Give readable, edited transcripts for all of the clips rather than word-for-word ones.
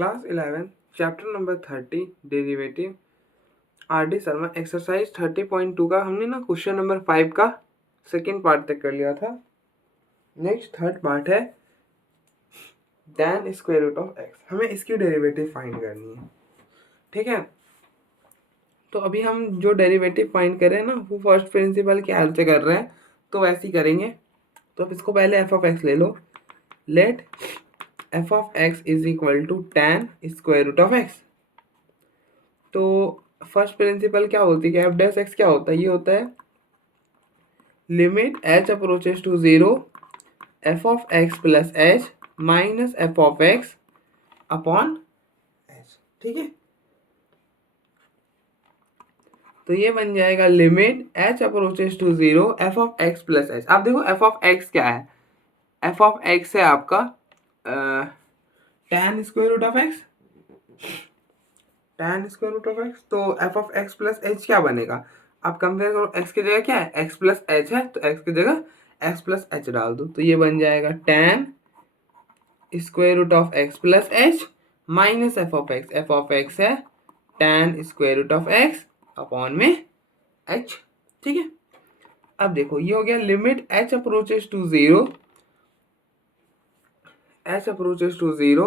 Class 11 chapter number 30 derivative RD. Sharma exercise 30.2 का हमने ना क्वेश्चन नंबर 5 का सेकेंड पार्ट तक कर लिया था। नेक्स्ट थर्ड पार्ट है tan square root of X. हमें इसकी डेरिवेटिव फाइंड करनी है, ठीक है। तो अभी हम जो डेरिवेटिव फाइंड कर रहे हैं ना वो फर्स्ट प्रिंसिपल की हेल्प से कर रहे हैं, तो वैसे ही करेंगे। तो अब इसको पहले एफ ऑफ एक्स ले लो। Let f of x is equal to tan square root of x. तो फर्स्ट प्रिंसिपल क्या होती है कि एफ डैश एक्स क्या होता है, ये होता है limit H approaches to zero F of x plus H minus F of x upon H, ठीक है। तो ये बन जाएगा limit H approaches to zero F of x plus H. आप देखो एफ ऑफ एक्स क्या है, एफ ऑफ एक्स है आपका tan square root of x, tan square root of x. तो F of x plus H क्या बनेगा, आप कंपेयर करो, एक्स की जगह क्या है, एक्स प्लस एच है, तो एक्स की जगह एक्स प्लस एच डाल दो, तो ये बन जाएगा tan square root of x plus H minus F of X. F of x है tan square root of x upon में एच, ठीक है। अब देखो ये हो गया limit H approaches to zero, H approaches to zero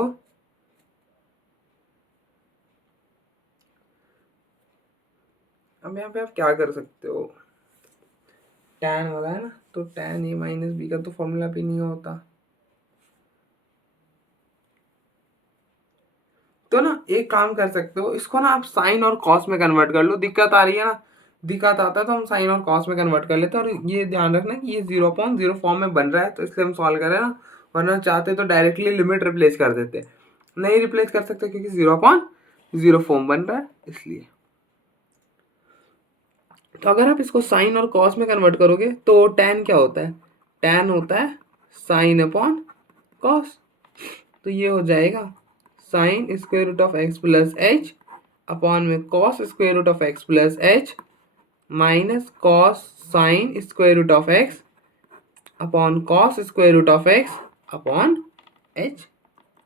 अब यहाँ पे आप क्या कर सकते हो, tan वाला है ना, तो tan a माइनस बी का तो फॉर्मूला भी नहीं होता, तो ना एक काम कर सकते हो, इसको ना आप साइन और कॉस में कन्वर्ट कर लो। दिक्कत आ रही है ना, दिक्कत आता है तो हम साइन और कॉस में कन्वर्ट कर लेते हैं। और ये ध्यान रखना कि ये 0.0 फॉर्म में बन रहा है, तो इसलिए हम सॉल्व कर रहे हैं ना, वरना चाहते तो डायरेक्टली लिमिट रिप्लेस कर देते, नहीं रिप्लेस कर सकते क्योंकि 0.0 फॉर्म बन रहा है इसलिए। तो अगर आप इसको साइन और कॉस में कन्वर्ट करोगे तो tan क्या होता है, tan होता है साइन अपॉन कॉस। तो ये हो जाएगा sine square root of x plus h upon में cos square root of x plus H minus cos sine square root of x upon cos square root of x upon H.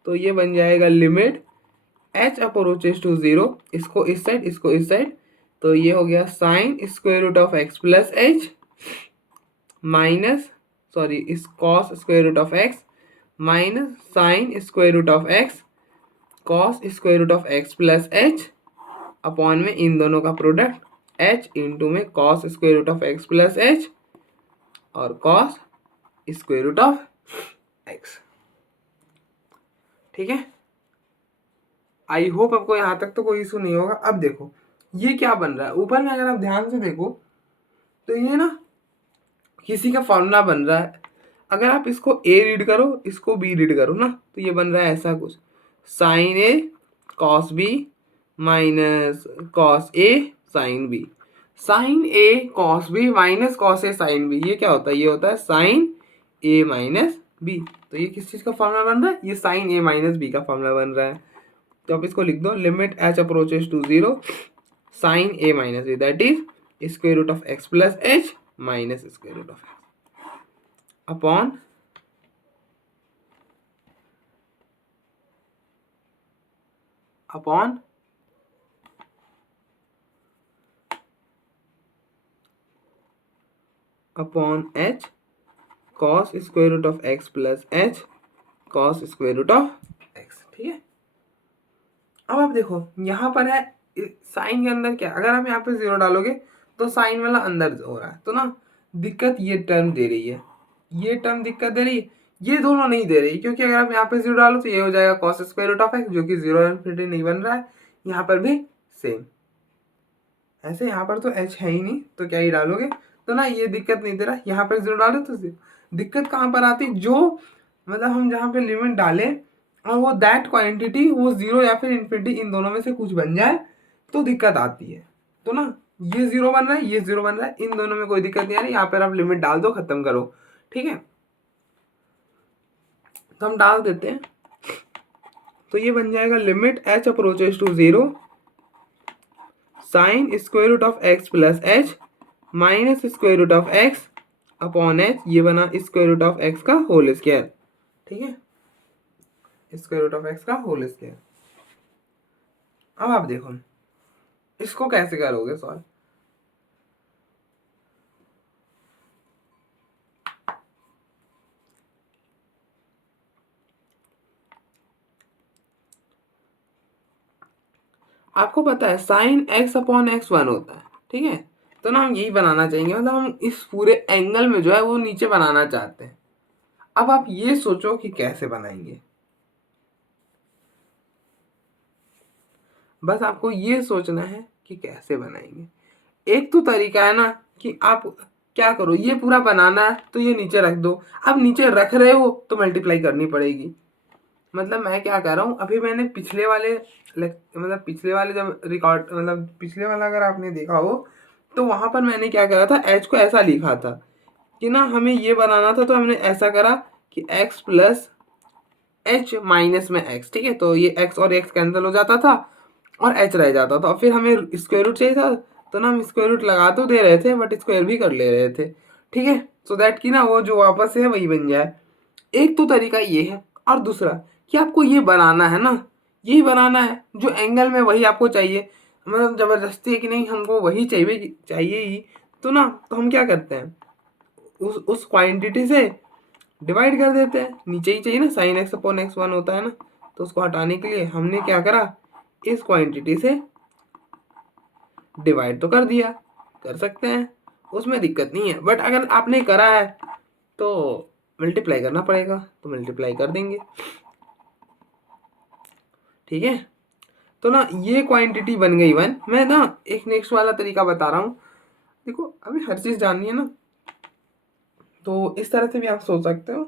तो ये बन जाएगा limit H approaches to zero, इसको इस side इसको इस side, तो ये हो गया sine square root of x plus H minus sorry इस cos square root of x minus sine square root of x cos square root of x plus h upon में इन दोनों का प्रोडक्ट एच इंटू में cos square root of x plus h और cos square root of x, ठीक है। I hope आपको यहाँ तक तो कोई इशू नहीं होगा। अब देखो ये क्या बन रहा है, ऊपर में अगर आप ध्यान से देखो तो ये ना किसी का फॉर्मूला बन रहा है। अगर आप इसको ए रीड करो इसको बी रीड करो ना, तो ये बन रहा है ऐसा कुछ, sign A cos B minus cos A sine B, sign A cos B minus cos A sine B. ये क्या होता है, ये होता है साइन ए माइनस बी। तो ये किस चीज़ का फॉर्मूला बन रहा है, ये साइन ए माइनस बी का फॉर्मूला बन रहा है। तो आप इसको लिख दो limit H approaches to zero sine A minus B that is square root of x plus H minus square root of x upon upon upon H cos square root of x plus H cos square root of x, ठीक है। अब आप देखो यहाँ पर है sign के अंदर क्या, अगर आप यहाँ पे जीरो डालोगे तो साइन वाला अंदर हो रहा है, तो ना दिक्कत ये टर्म दे रही है, ये टर्म दिक्कत दे रही है, ये दोनों नहीं दे रही, क्योंकि अगर आप यहाँ पे जीरो डालो तो ये हो जाएगा cos square root of X, जो कि जीरो इन्फिनिटी नहीं बन रहा है। यहाँ पर भी सेम ऐसे, यहाँ पर तो एच है ही नहीं तो क्या ही डालोगे, तो ना ये दिक्कत नहीं दे रहा। यहाँ पर जीरो डालो तो दिक्कत कहाँ पर आती, जो मतलब हम जहाँ पे लिमिट डालें और वो दैट क्वांटिटी वो जीरो या फिर इन्फिनिटी इन दोनों में से कुछ बन जाए तो दिक्कत आती है। तो ना ये जीरो बन रहा है, ये जीरो बन रहा है, इन दोनों में कोई दिक्कत नहीं आ रही, यहाँ पर आप लिमिट डाल दो, खत्म करो, ठीक है। तो हम डाल देते हैं, तो ये बन जाएगा limit H approaches to zero sine square root of x plus H minus square root of x upon H, ये बना स्क्वायर रूट ऑफ एक्स का होल स्क्वायर, ठीक है, स्क्वायर रूट ऑफ एक्स का होल स्क्वायर। अब आप देखो इसको कैसे करोगे सॉल्व। आपको पता है साइन एक्स अपॉन एक्स 1 होता है, ठीक है। तो ना हम यही बनाना चाहेंगे, मतलब हम इस पूरे एंगल में जो है वो नीचे बनाना चाहते हैं। अब आप ये सोचो कि कैसे बनाएंगे, बस आपको ये सोचना है कि कैसे बनाएंगे। एक तो तरीका है ना कि आप क्या करो, ये पूरा बनाना है तो ये नीचे रख दो। अब नीचे रख रहे हो तो मल्टीप्लाई करनी पड़ेगी। मतलब मैं क्या कर रहा हूँ, अभी मैंने पिछले वाले मतलब पिछले वाले जब रिकॉर्ड मतलब पिछले वाला अगर आपने देखा हो तो वहाँ पर मैंने क्या करा था, एच को ऐसा लिखा था कि ना हमें ये बनाना था, तो हमने ऐसा करा कि x प्लस एच माइनस में x, ठीक है। तो ये x और x कैंसिल हो जाता था और h रह जाता था। फिर हमें स्क्वायर रूट चाहिए था, तो ना हम स्क्वायर रूट लगा तो दे रहे थे बट स्क्वायर भी कर ले रहे थे, ठीक है। सो दैट कि ना वो जो वापस है वही बन जाए। एक तो तरीका ये है, और दूसरा कि आपको ये बनाना है ना, यही बनाना है जो एंगल में वही आपको चाहिए, मतलब ज़बरदस्ती है कि नहीं हमको वही चाहिए चाहिए ही। तो ना तो हम क्या करते हैं, उस क्वांटिटी से डिवाइड कर देते हैं। नीचे ही चाहिए ना, साइन एक्स अपॉन एक्स 1 होता है ना, तो उसको हटाने के लिए हमने क्या करा, इस क्वांटिटी से डिवाइड तो कर दिया, कर सकते हैं, उसमें दिक्कत नहीं है। बट अगर आपने करा है तो मल्टीप्लाई करना पड़ेगा, तो मल्टीप्लाई कर देंगे, ठीक है। तो ना ये क्वांटिटी बन गई 1। मैं ना एक नेक्स्ट वाला तरीका बता रहा हूँ। देखो अभी हर चीज़ जाननी है ना, तो इस तरह से भी आप सोच सकते हो।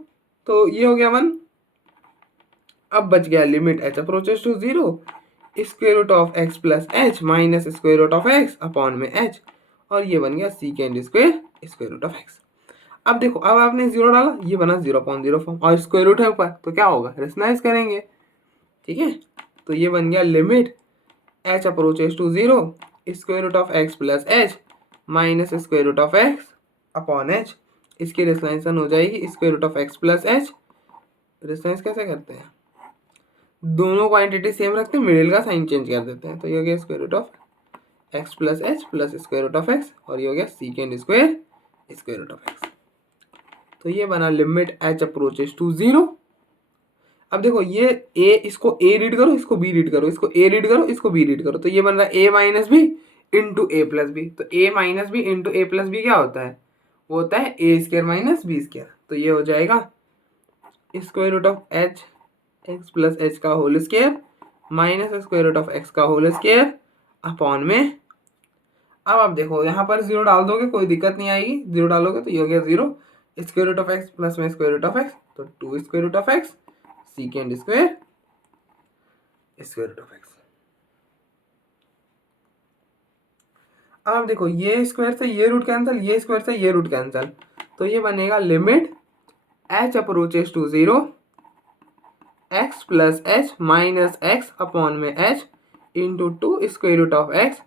तो ये हो गया 1। अब बच गया limit H approaches to 0 square root of x plus H minus square root of x upon में एच, और ये बन गया secant square square root of X. अब देखो, अब आपने 0 डाला, ये बना 0.0 फॉर्म और स्क्वायर रूट है ऊपर, तो क्या होगा, रेशनलाइज करेंगे, ठीक है। तो ये बन गया limit H approaches to 0 square root of x plus H minus square root of x upon H. इसकी रेशनलाइजेशन हो जाएगी square root of x plus H. Rationalize कैसे करते हैं, दोनों क्वांटिटी सेम रखते हैं, मिडिल का साइन चेंज कर देते हैं। तो ये हो गया square root of x plus H plus square root of X, और ये हो गया secant square square root of x. तो ये बना लिमिट एच अप्रोचेस टू 0। अब देखो ये ए, इसको ए रीड करो, इसको बी रीड करो, इसको ए रीड करो, इसको बी रीड करो, तो ये बन रहा है a minus b into a plus b. तो a minus b into a plus b क्या होता है, वो होता है a square minus b square. तो ये हो जाएगा square root of h x plus H का whole square minus square root of x का होल स्क्वायर अपॉन में। अब आप देखो यहाँ पर 0 डाल दोगे कोई दिक्कत नहीं आएगी, 0 डालोगे तो ये हो गया 0 square root of x plus में स्क्वायर रूट ऑफ एक्स, तो 2 square root of x secant square square root of X. अब आप देखो ये स्क्वायर से ये रूट कैंसिल, ये स्क्वायर से ये रूट कैंसिल, तो ये बनेगा limit H approaches to 0 x plus H minus x upon में h into 2 square root of x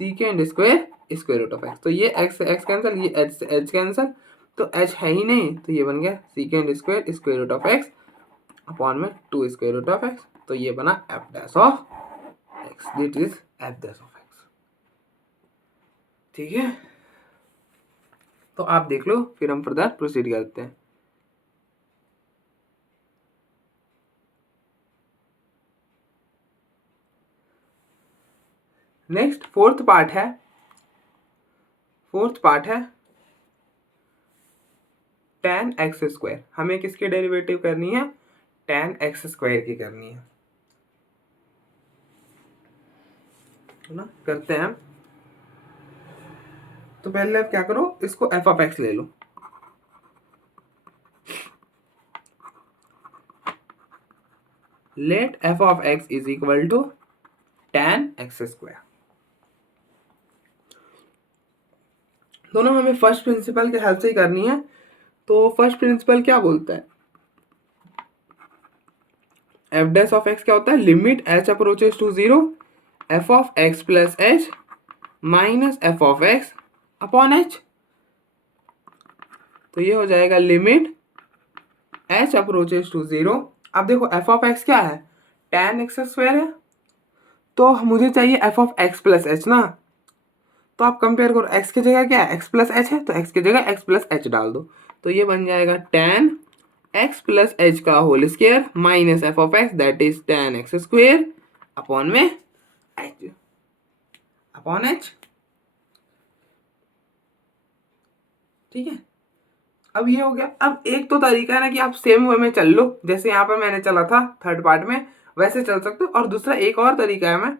secant square square root of x. तो ये एक्स से एक्स कैंसिल, ये एच से एच कैंसिल, तो एच है ही नहीं, तो ये बन गया secant square square root of x upon में 2 स्क्वायर रूट ऑफ एक्स। तो ये बना f dash of x, that is F dash of x, ठीक है। तो आप देख लो, फिर हम फर्दर प्रोसीड करते हैं। नेक्स्ट फोर्थ पार्ट है tan एक्स स्क्वायर। हमें किसकी डेरिवेटिव करनी है, tan एक्स स्क्वायर की करनी है ना। करते हैं, तो पहले आप क्या करो, इसको एफ ऑफ एक्स ले लो। Let f of x is equal to tan x square. दोनों हमें फर्स्ट प्रिंसिपल के हेल्प से ही करनी है। तो फर्स्ट प्रिंसिपल क्या बोलता है, एफ डैश ऑफ एक्स क्या होता है, limit H approaches to 0 F of x plus H minus F of x upon H. तो ये हो जाएगा लिमिट एच अप्रोचेस टू 0। अब देखो एफ ऑफ एक्स क्या है, tan एक्स स्क्वायर है, तो मुझे चाहिए F of x plus H ना, तो आप कंपेयर करो, एक्स की जगह क्या है, एक्स प्लस एच है, तो एक्स की जगह एक्स प्लस एच डाल दो, तो ये बन जाएगा tan एक्स प्लस एच का whole square minus F of X that is tan x square upon में एच अपॉन एच। ठीक है, अब ये हो गया। अब एक तो तरीका है ना कि आप सेम वे में चल लो, जैसे यहाँ पर मैंने चला था थर्ड पार्ट में, वैसे चल सकते हो। और दूसरा एक और तरीका है, मैं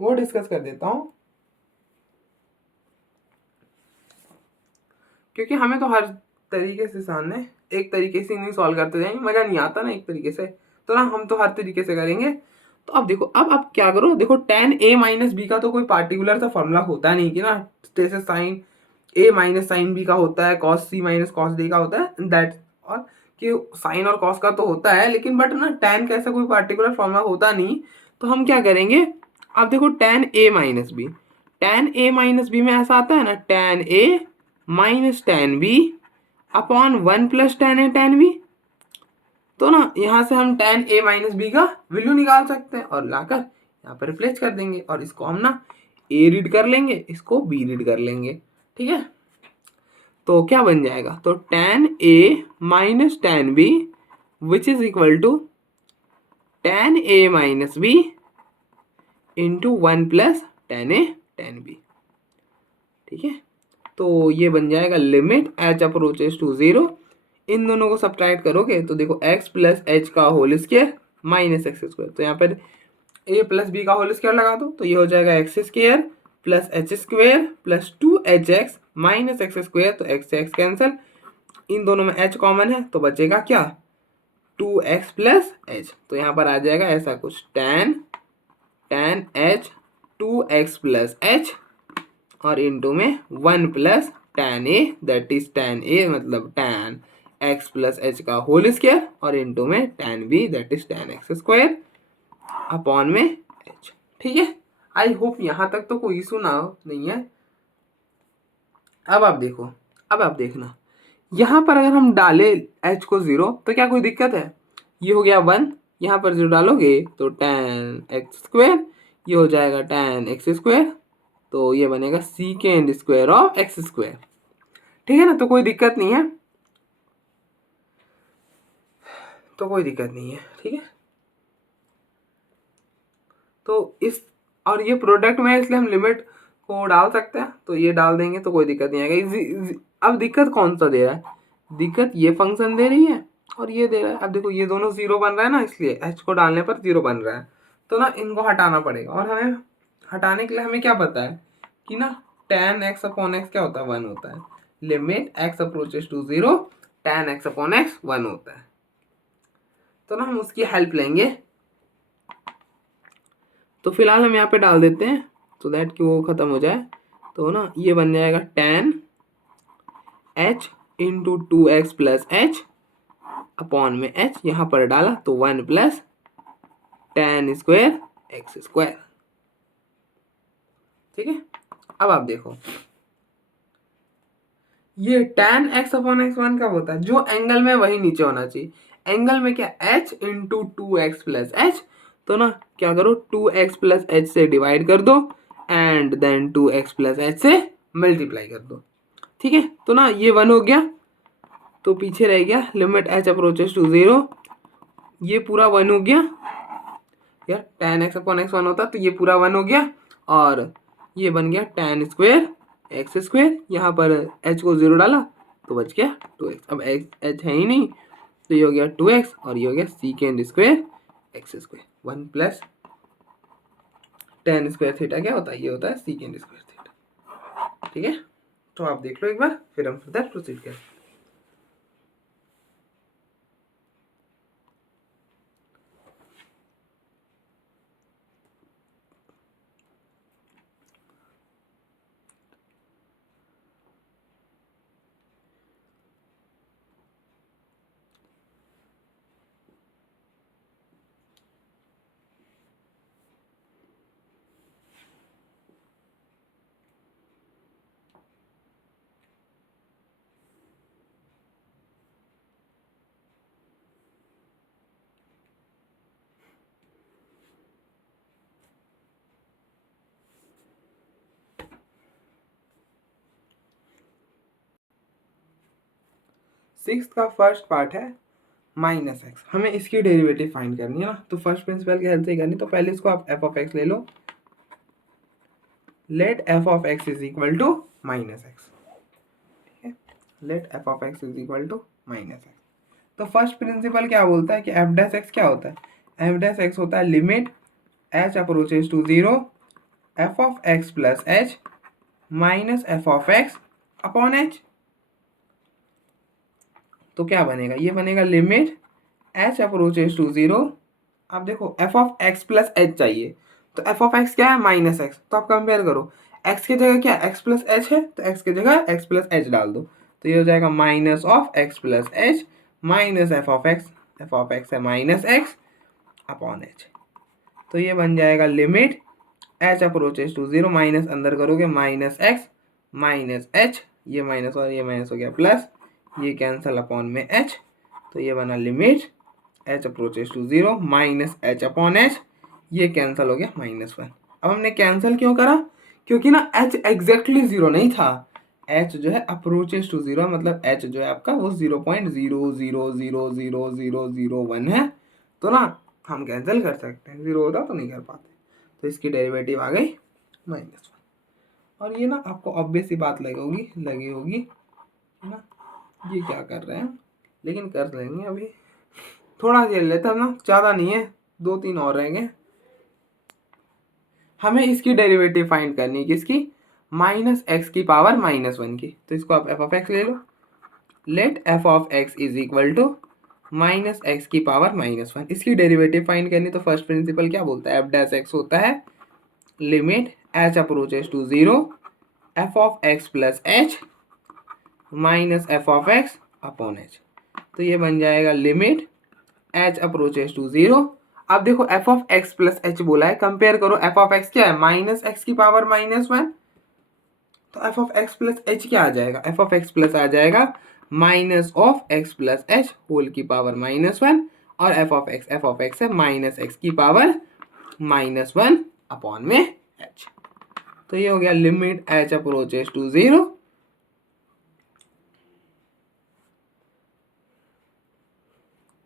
वो डिस्कस कर देता हूँ, क्योंकि हमें तो हर तरीके से सामने एक तरीके से नहीं सॉल्व करते जाएंगे, मजा नहीं आता ना एक तरीके से, तो ना हम तो हर तरीके से करेंगे। तो अब देखो, अब आप क्या करो, देखो tan a माइनस बी का तो कोई पार्टिकुलर सा फॉर्मूला होता नहीं कि ना, जैसे sine a minus sine B का होता है, cos c minus cos d का होता है, दैट और कि साइन और cos का तो होता है, लेकिन बट ना tan का ऐसा कोई पार्टिकुलर फॉर्मूला होता नहीं। तो हम क्या करेंगे, अब देखो tan a minus B, tan a minus B में ऐसा आता है ना, tan a minus tan b upon 1 plus tan a tan b। तो ना यहाँ से हम tan a माइनस बी का वैल्यू निकाल सकते हैं और लाकर यहाँ पर रिप्लेस कर देंगे, और इसको हम ना a रीड कर लेंगे, इसको b रीड कर लेंगे। ठीक है, तो क्या बन जाएगा, तो tan a minus tan b which is equal to tan a minus b into 1 plus tan a tan b। ठीक है, तो ये बन जाएगा लिमिट एच अप्रोचेस टू 0, इन दोनों को सब्ट्रैक्ट करोगे तो देखो x प्लस एच का whole square minus X square, तो यहाँ पर a प्लस बी का होल स्क्वायर लगा दो, तो ये हो जाएगा X square plus H square plus 2hx minus X square, तो एक्स से एक्स कैंसिल, इन दोनों में h कॉमन है, तो बचेगा क्या, 2x प्लस एच। तो यहाँ पर आ जाएगा ऐसा कुछ, tan h 2x plus h और इनटू में 1 plus tan a that is tan a मतलब tan x प्लस एच का होल स्क्वायर और इनटू में tan b that is tan x square upon में h। ठीक है, आई होप यहाँ तक तो कोई इशू ना हो, नहीं है। अब आप देखो, अब आप देखना, यहाँ पर अगर हम डाले h को 0 तो क्या कोई दिक्कत है, ये हो गया 1, यहाँ पर 0 डालोगे तो tan x स्क्वायर, ये हो जाएगा tan x स्क्वायर, तो ये बनेगा secant square of x square. ठीक है ना, तो कोई दिक्कत नहीं है, तो कोई दिक्कत नहीं है। ठीक है, तो इस और ये प्रोडक्ट में है, इसलिए हम लिमिट को डाल सकते हैं, तो ये डाल देंगे तो कोई दिक्कत नहीं आएगा। अब दिक्कत कौन सा दे रहा है, दिक्कत ये फंक्शन दे रही है और ये दे रहा है। अब देखो ये दोनों 0 बन रहा है ना, इसलिए h को डालने पर 0 बन रहा है, तो ना इनको हटाना पड़ेगा, और हमें हटाने के लिए हमें क्या पता है कि ना tan x अपॉन x क्या होता है, 1 होता है, limit x approaches to 0 tan x upon x 1 होता है। तो ना हम उसकी हेल्प लेंगे, तो फिलहाल हम यहाँ पे डाल देते हैं तो दैट कि वो खत्म हो जाए। तो ना ये बन जाएगा tan h into 2x plus h upon में h, यहाँ पर डाला तो 1 plus tan square x square. ठीक है, अब आप देखो ये tan x अपॉन एक्स 1 कब होता है, जो एंगल में वही नीचे होना चाहिए, एंगल में क्या h into 2x plus H, तो ना क्या करो 2x प्लस एच से डिवाइड कर दो and then 2x plus H से मल्टीप्लाई कर दो। ठीक है, तो ना ये 1 हो गया, तो पीछे रह गया लिमिट h अप्रोचेस टू 0, ये पूरा 1 हो गया यार, tan x अपॉन एक्स 1 होता तो ये पूरा 1 हो गया, और ये बन गया tan स्क्वायर एक्स स्क्वायर, यहाँ पर h को 0 डाला तो बच गया 2x, अब h है ही नहीं, तो ये हो गया 2x और ये हो गया secant square x square 1 plus tan square theta क्या होता है, ये होता है सीकेंड स्क्वायर थीटा। ठीक है, तो आप देख लो एक बार, फिर हम फर्दर प्रोसीड करें। सिक्स्थ का फर्स्ट पार्ट है माइनस एक्स, हमें इसकी डेरिवेटिव फाइंड करनी है ना, तो फर्स्ट प्रिंसिपल की हेल्प से ही करनी। तो पहले इसको आप एफ ऑफ एक्स ले लो, let f of x is equal to minus x, ठीक है, let f of x is equal to minus x. तो फर्स्ट प्रिंसिपल क्या बोलता है कि एफ डैश एक्स क्या होता है, एफ डैश एक्स होता है limit H approaches to zero F of x plus H minus F of x upon H. तो क्या बनेगा, ये बनेगा limit H approaches to zero. अब देखो F of x plus H चाहिए, तो एफ ऑफ एक्स क्या है माइनस एक्स, तो आप कंपेयर करो, एक्स की जगह क्या एक्स प्लस एच है, तो एक्स की जगह एक्स प्लस एच डाल दो, तो ये हो जाएगा minus of x plus H minus F of x है माइनस एक्स अपॉन एच। तो ये बन जाएगा limit H approaches to zero, minus अंदर करोगे माइनस एक्स माइनस एच, ये माइनस और ये माइनस हो गया प्लस, ये कैंसल अपॉन में एच, तो ये बना limit H approaches to zero minus H upon H, ये कैंसिल हो गया -1। अब हमने कैंसिल क्यों करा, क्योंकि ना एच एग्जैक्टली जीरो नहीं था, एच जो है अप्रोचेज टू जीरो, मतलब एच जो है आपका वो 0.00000001 है, तो ना हम कैंसिल कर सकते हैं, जीरो होता तो नहीं कर पाते, तो इसकी डेरिवेटिव आ गई -1। और ये ना आपको ऑब्वियस सी बात लगी होगी ना, ये क्या कर रहे हैं, लेकिन कर लेंगे अभी, थोड़ा झेल लेते हैं ना, ज़्यादा नहीं है, 2-3 और रहेंगे। हमें इसकी डेरिवेटिव फाइंड करनी है, किसकी, माइनस एक्स की पावर -1 की, तो इसको आप एफ ऑफ एक्स ले लो, let f of x is equal to minus x की पावर -1, इसकी डेरिवेटिव फाइंड करनी। तो फर्स्ट प्रिंसिपल क्या बोलता है, एफ डैश एक्स होता है limit H approaches to zero F of x plus H minus F of x upon H, तो ये बन जाएगा limit H approaches to zero. अब देखो F of x plus H बोला है, कंपेयर करो, एफ ऑफ एक्स क्या है माइनस एक्स की पावर -1, तो F of x plus H क्या आ जाएगा, एफ ऑफ एक्स प्लस आ जाएगा minus of x plus H whole की पावर -1, और एफ ऑफ एक्स है माइनस एक्स की पावर -1 अपॉन में एच, तो ये हो गया limit H approaches to zero,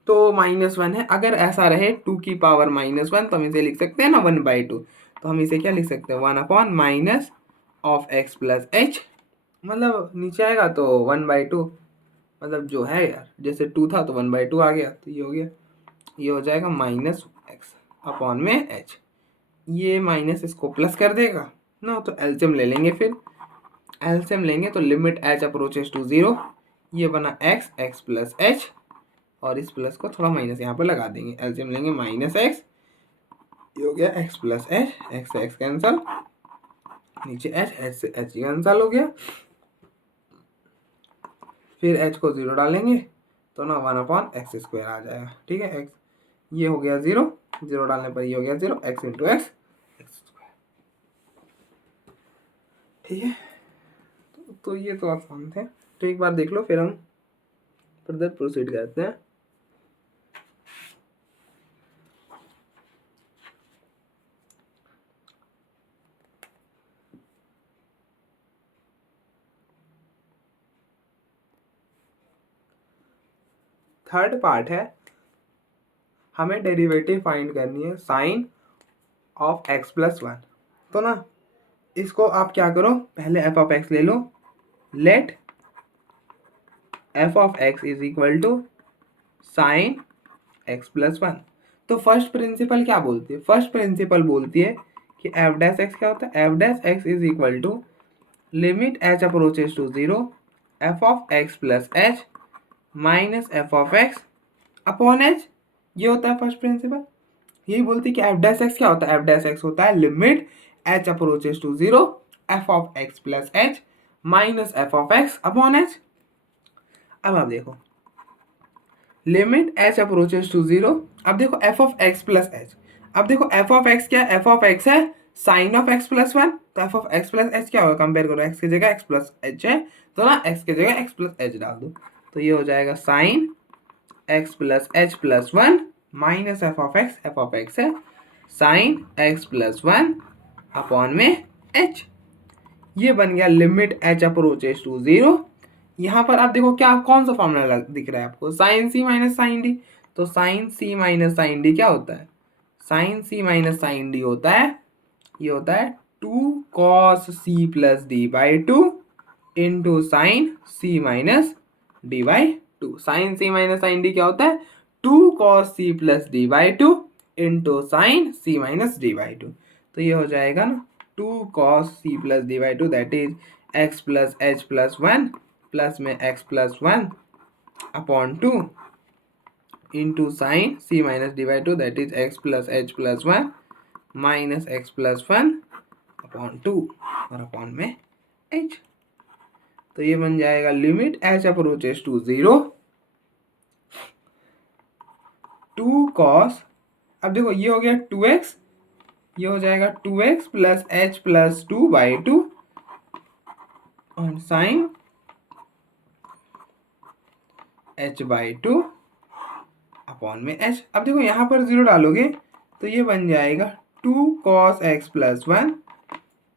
तो -1 है। अगर ऐसा रहे 2 की पावर -1, तो हम इसे लिख सकते हैं ना 1/2, तो हम इसे क्या लिख सकते हैं 1 upon minus of x plus H, मतलब नीचे आएगा तो 1/2, मतलब जो है यार जैसे 2 था तो 1/2 आ गया, तो ये हो गया, ये हो जाएगा माइनस एक्स अपॉन में एच, ये माइनस इसको प्लस कर देगा ना, तो एलसीएम ले लेंगे, फिर एलसीएम लेंगे तो limit H approaches to zero, ये बना एक्स प्लस एच, और इस प्लस को थोड़ा माइनस यहाँ पर लगा देंगे, एलसीएम लेंगे माइनस एक्स, ये हो गया एक्स प्लस एच, एक्स से एक्स कैंसल, नीचे एच से एच कैंसल हो गया, फिर एच को 0 डालेंगे तो ना 1 अपॉन एक्स स्क्वायर आ जाएगा, ठीक है, एक्स ये हो गया 0 डालने पर ये हो गया 0, एक्स इंटू एक्स स्क्वायर, ठीक है। तो ये तो आसान थे, तो एक बार देख लो, फिर हम फर्दर प्रोसीड करते हैं। थर्ड पार्ट है, हमें डेरिवेटिव फाइंड करनी है साइन ऑफ एक्स प्लस 1, तो ना इसको आप क्या करो, पहले एफ ऑफ एक्स ले लो, let f of x is equal to sine x plus 1। तो फर्स्ट प्रिंसिपल क्या बोलती है, फर्स्ट प्रिंसिपल बोलती है कि एफ डैश एक्स क्या होता है, f dash x is equal to limit H approaches to zero F of x plus H minus F of x upon H, ये होता है फर्स्ट प्रिंसिपल। यही बोलती है कि एफ डैश एक्स क्या होता है, एफ डैश एक्स होता है limit H approaches to zero F of x plus H minus F of x upon h. अब आप देखो limit H approaches to zero, अब देखो F of x plus h, अब देखो एफ ऑफ एक्स क्या है, एफ ऑफ एक्स है साइन ऑफ एक्स प्लस 1, तो F of x plus H क्या होगा, कंपेयर करो, एक्स की जगह एक्स प्लस एच है, तो ना एक्स की जगह एक्स प्लस एच डाल दो, तो ये हो जाएगा sine x plus H plus 1 minus F of x है साइन एक्स प्लस 1 अपॉन में एच, ये बन गया limit H approaches to zero, यहाँ पर आप देखो क्या कौन सा फॉर्मूला दिख रहा है आपको, sign c minus sign D. तो sign c minus sign D क्या होता है, sign c minus sign D होता है, ये होता है 2 cos c+d/2 into sine c minus d/2। Sign c minus sign D क्या होता है, 2 cos c+d/2 into sine c minus d/2। तो ये हो जाएगा ना 2 cos c+d/2 that is x plus h plus 1 plus में x plus 1 upon 2 into sine c minus d/2 that is x plus h plus 1 minus x plus 1 upon 2 और upon में h। तो ये बन जाएगा limit h approaches to 0 2 cos, अब देखो ये हो गया 2x, ये हो जाएगा 2x प्लस h प्लस 2/2 और साइन h/2 अपॉन में h। अब देखो यहाँ पर 0 डालोगे तो ये बन जाएगा 2 cos x प्लस 1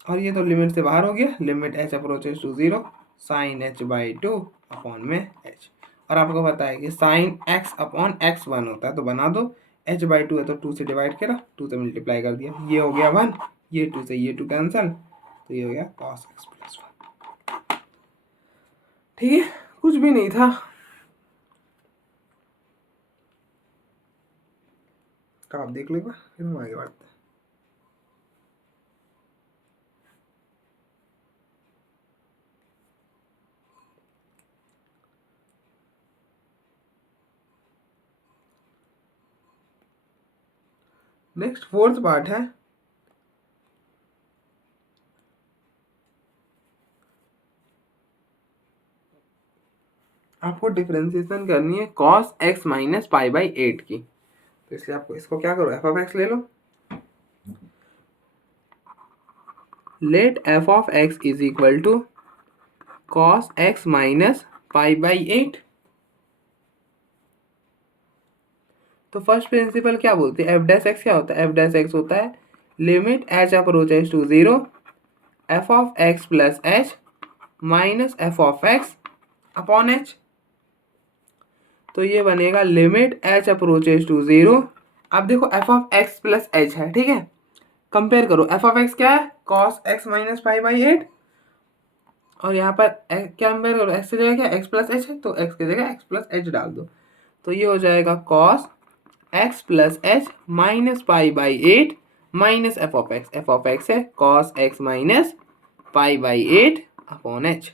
और ये तो लिमिट से बाहर हो गया, limit h approaches to 0 sine h/2 upon में h। और आपको पता है कि साइन x अपॉन x 1 होता है, तो बना दो, h/2 है तो 2 से डिवाइड करा, 2 से मल्टीप्लाई कर दिया, ये हो गया 1, ये 2 से ये 2 कैंसल, तो ये हो गया cos x प्लस 1। ठीक है, कुछ भी नहीं था। तो आप देख लो, फिर हम आगे बढ़ते हैं। नेक्स्ट 4th पार्ट है, आपको डिफरेंशिएशन करनी है cos x माइनस π/8 की। तो इसलिए आपको इसको क्या करो, f ऑफ x ले लो। Let f of x is equal to cos x minus π/8। तो फर्स्ट प्रिंसिपल क्या बोलते हैं, f डैश x क्या होता है, f डैश x होता है limit h approaches to 0 f of x plus h minus f of x upon h। तो ये बनेगा लिमिट h अप्रोचेस टू 0। अब देखो f of x plus h है, ठीक है, कंपेयर करो, f ऑफ x क्या है, cos x माइनस π/8 और यहाँ पर क्या कंपेयर करो, x की जगह क्या x प्लस h है, तो x की जगह x प्लस h डाल दो, तो ये हो जाएगा cos x plus h minus π/8 minus f of x है cos x minus π/8 upon h।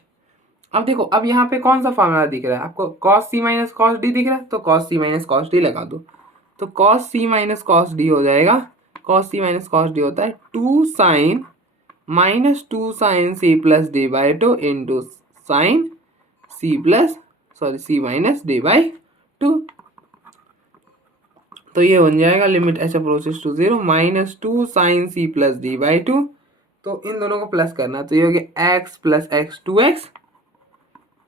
अब देखो, अब यहाँ पे कौन सा फॉर्मूला दिख रहा है आपको, cos c minus cos d दिख रहा है, तो cos c minus cos d लगा दो, तो cos c minus cos d हो जाएगा, cos c minus cos d होता है 2 sine minus 2 sine c plus d/2 into sine c minus d/2। तो ये बन जाएगा limit h approaches to 0 minus 2 sine c plus d/2। तो इन दोनों को प्लस करना, तो ये हो गया x प्लस x 2x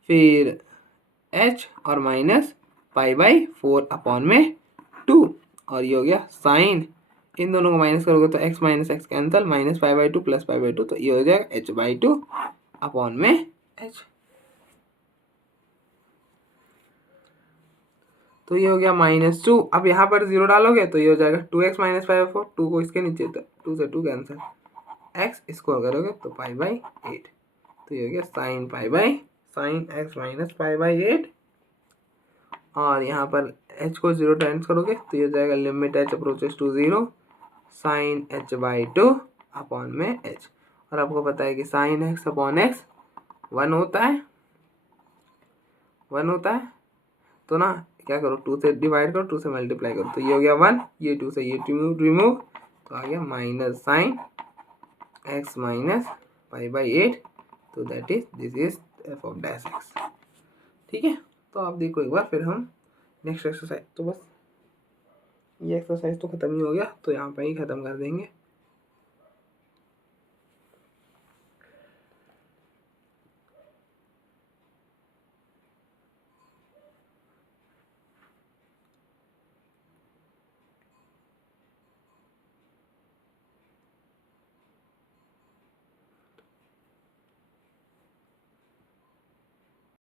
फिर h और माइनस π/4 अपॉन में 2 और ये हो गया साइन, इन दोनों को माइनस करोगे तो x minus x cancel, minus π/2 plus π/2, तो ये हो जाएगा h/2 अपॉन में h। तो ये हो गया -2। अब यहाँ पर 0 डालोगे तो ये हो जाएगा 2x माइनस π/4, 2 को इसके नीचे, 2 से 2 कैंसल, x इसको करोगे तो π/8, तो ये हो गया साइन x माइनस π/8 और यहाँ पर h को 0 टाइम्स करोगे तो ये हो जाएगा limit h approaches to 0 sine h/2 upon में h। और आपको पता है कि साइन x अपॉन x 1 होता है, 1 होता है, तो ना क्या करो, 2 से डिवाइड करो, 2 से मल्टीप्लाई करो, तो ये हो गया 1, ये 2 से ये रिमूव, तो आ गया माइनस साइन x माइनस π/8, तो that is this is f of dash x। ठीक है, तो आप देखो एक बार, फिर हम नेक्स्ट एक्सरसाइज, तो बस ये एक्सरसाइज तो ख़त्म ही हो गया, तो यहाँ पे ही ख़त्म कर देंगे।